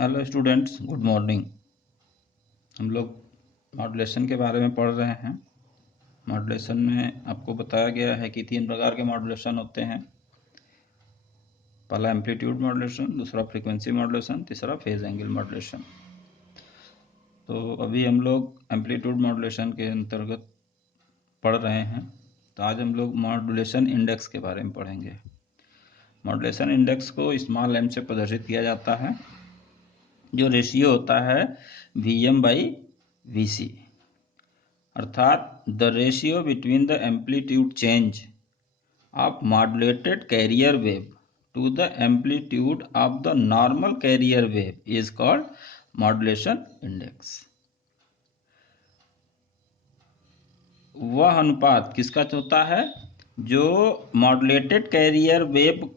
Hello students, good morning. हम लोग modulation के बारे में पढ़ रहे हैं। मॉड्यूलेशन में आपको बताया गया है कि 3 प्रकार के मॉड्यूलेशन होते हैं। पहला एम्पलीट्यूड मॉड्यूलेशन, दूसरा फ्रीक्वेंसी मॉड्यूलेशन, तीसरा फेज एंगल मॉड्यूलेशन। तो अभी हम लोग एम्पलीट्यूड मॉड्यूलेशन के अंतर्गत पढ़ रहे हैं। तो आज हम लोग मॉड्यूलेशन इंडेक्स के बारे में पढ़ेंगे। मॉड्यूलेशन इंडेक्स को स्मॉल m से प्रदर्शित किया जाता है, जो रेशियो होता है Vm/Vc, अर्थात the ratio between the amplitude change of modulated carrier wave to the amplitude of the normal carrier wave is called modulation index. वह अनुपात किसका होता है जो मॉड्यूलेटेड कैरियर वेव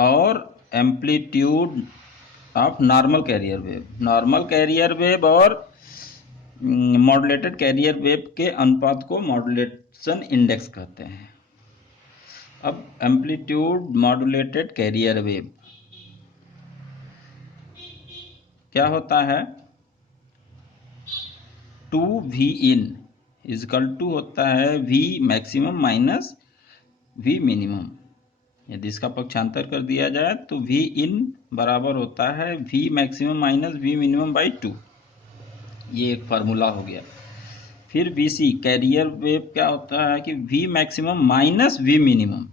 और amplitude of normal carrier wave और modulated carrier wave के अनुपात को मॉड्यूलेशन इंडेक्स कहते हैं। अब एम्पलीट्यूड मॉड्यूलेटेड कैरियर वेव क्या होता है? 2V इन इजकल टू होता है V maximum minus V minimum. यदि इसका पक्षांतर कर दिया जाए तो V इन बराबर होता है V maximum minus V minimum by 2। ये एक फार्मूला हो गया। फिर VC कैरियर वेव क्या होता है कि V maximum minus V minimum.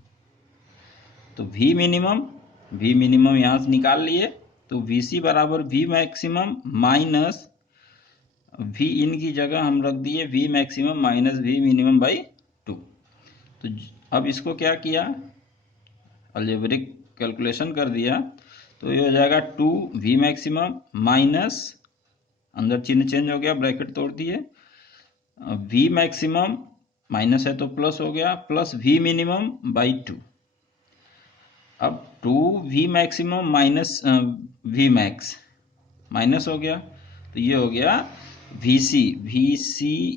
तो V मिनिमम यहाँ से निकाल लिए, तो VC बराबर V मैक्सिमम माइनस V इन की जगह हम रख दिए V maximum minus V minimum by 2। तो अब इसको क्या किया, अलजेब्रिक कैलकुलेशन कर दिया, तो ये हो जाएगा 2V मैक्सिमम माइनस, अंदर चिन्ह चेंज हो गया, ब्रैकेट तोड़ दिए, V मैक्सिमम माइनस है तो प्लस हो गया, प्लस V मिनिमम बाई 2। अब 2V maximum minus V max minus हो गया, तो ये हो गया VC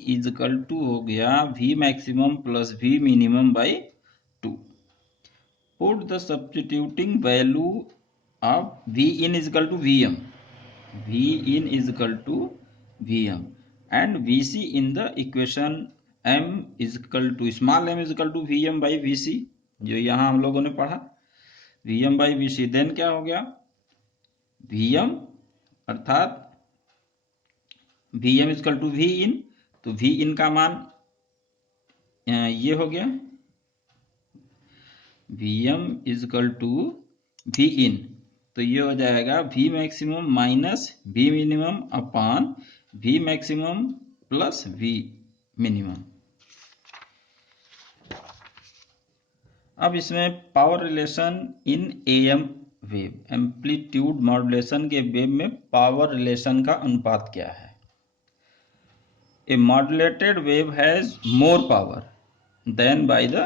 इजकल टू हो गया V maximum plus V minimum by 2। Put the substituting value of V in is equal to Vm and VC in the equation m is equal to small m is equal to Vm by VC, जो यहाँ हम लोगों ने पढ़ा। Vm by VC then क्या हो गया, Vm अर्थात Vm is equal to V in, तो V इन का मान ये हो गया Vm is equal to V in, तो ये हो जाएगा V maximum minus V minimum upon V maximum plus V minimum. अब इसमें power relation in AM wave, amplitude modulation के वेव में पावर रिलेशन का अनुपात क्या है? A modulated wave has more power than by the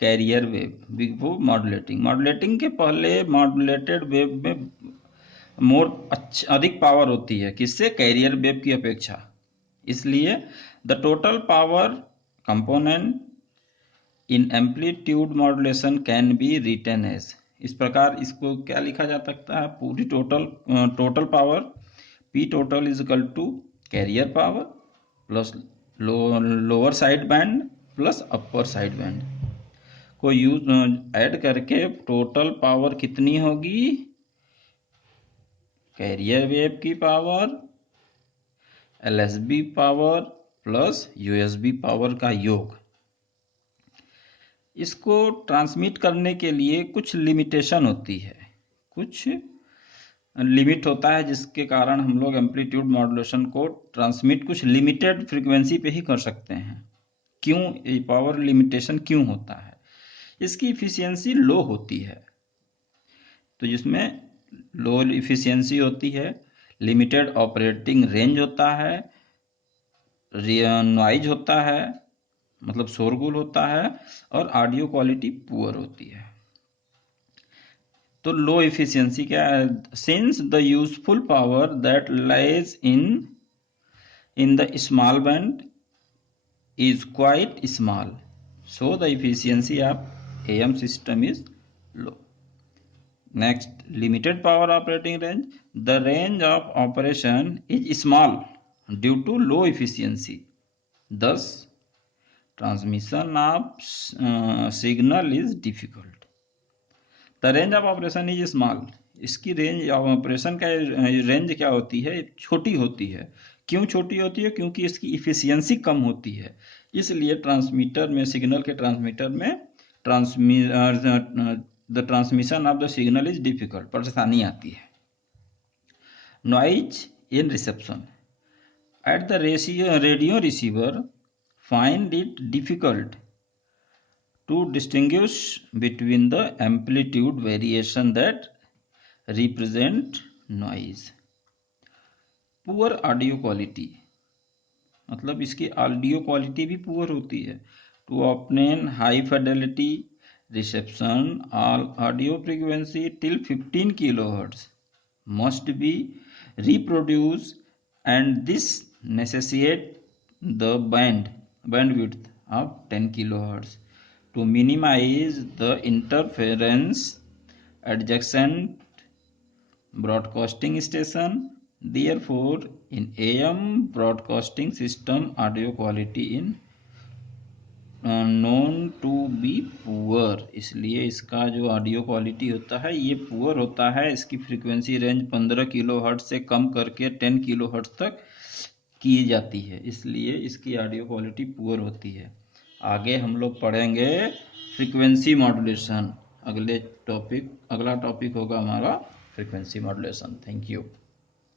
carrier wave before modulating. Modulating के पहले मॉड्यूलेटेड वेव में अधिक पावर होती है, किससे? कैरियर वेव की अपेक्षा। इसलिए the total power component in amplitude modulation can be written as, इस प्रकार इसको क्या लिखा जा सकता है, पूरी total power P total is equal to carrier power plus lower side band plus upper side band को यूज ऐड करके टोटल पावर कितनी होगी? कैरियर वेव की power LSB power plus USB power का योग। इसको ट्रांसमिट करने के लिए कुछ लिमिटेशन होती है, कुछ लिमिट होता है, जिसके कारण हम लोग एम्पलीट्यूड मॉड्यूलेशन को ट्रांसमिट कुछ लिमिटेड फ्रीक्वेंसी पे ही कर सकते हैं। क्यों ये पावर लिमिटेशन क्यों होता है? इसकी इफिशियंसी लो होती है, तो जिसमें लो इफिशियंसी होती है, लिमिटेड ऑपरेटिंग रेंज होता है, नॉइज होता है, मतलब शोरगुल होता है, और ऑडियो क्वालिटी पुअर होती है। तो लो इफिशियंसी क्या है? Since the useful power that lies in the small band is quite small, so the efficiency of AM system is low. Next, limited power operating range. The range of operation is small due to low efficiency. Thus, transmission of signal is difficult. The range of operation is small. इसकी range of operation का range क्या होती है, छोटी होती है. क्यों छोटी होती है? क्योंकि इसकी इफिशियंसी कम होती है. इसलिए ट्रांसमीटर में, सिग्नल के ट्रांसमीटर में the transmission of the signal is difficult, परेशानी आती है. Noise in reception. At the radio receiver find it difficult to distinguish between the amplitude variation that represent noise. Poor audio quality, मतलब इसकी audio quality भी poor होती है. To obtain high fidelity reception, all audio frequency till 15 kilohertz must be reproduced, and this necessitates the bandwidth of 10 kilohertz. To minimize the interference adjacent broadcasting station, therefore in AM broadcasting system audio quality in known to be poor. इसलिए इसका जो audio quality होता है ये poor होता है. इसकी frequency range 15 kilo hertz से कम करके 10 किलो हर्ट्ज तक की जाती है, इसलिए इसकी ऑडियो क्वालिटी पुअर होती है. आगे हम लोग पढ़ेंगे फ्रीक्वेंसी मॉड्यूलेशन. अगला टॉपिक होगा हमारा फ्रीक्वेंसी मॉड्यूलेशन. Thank you.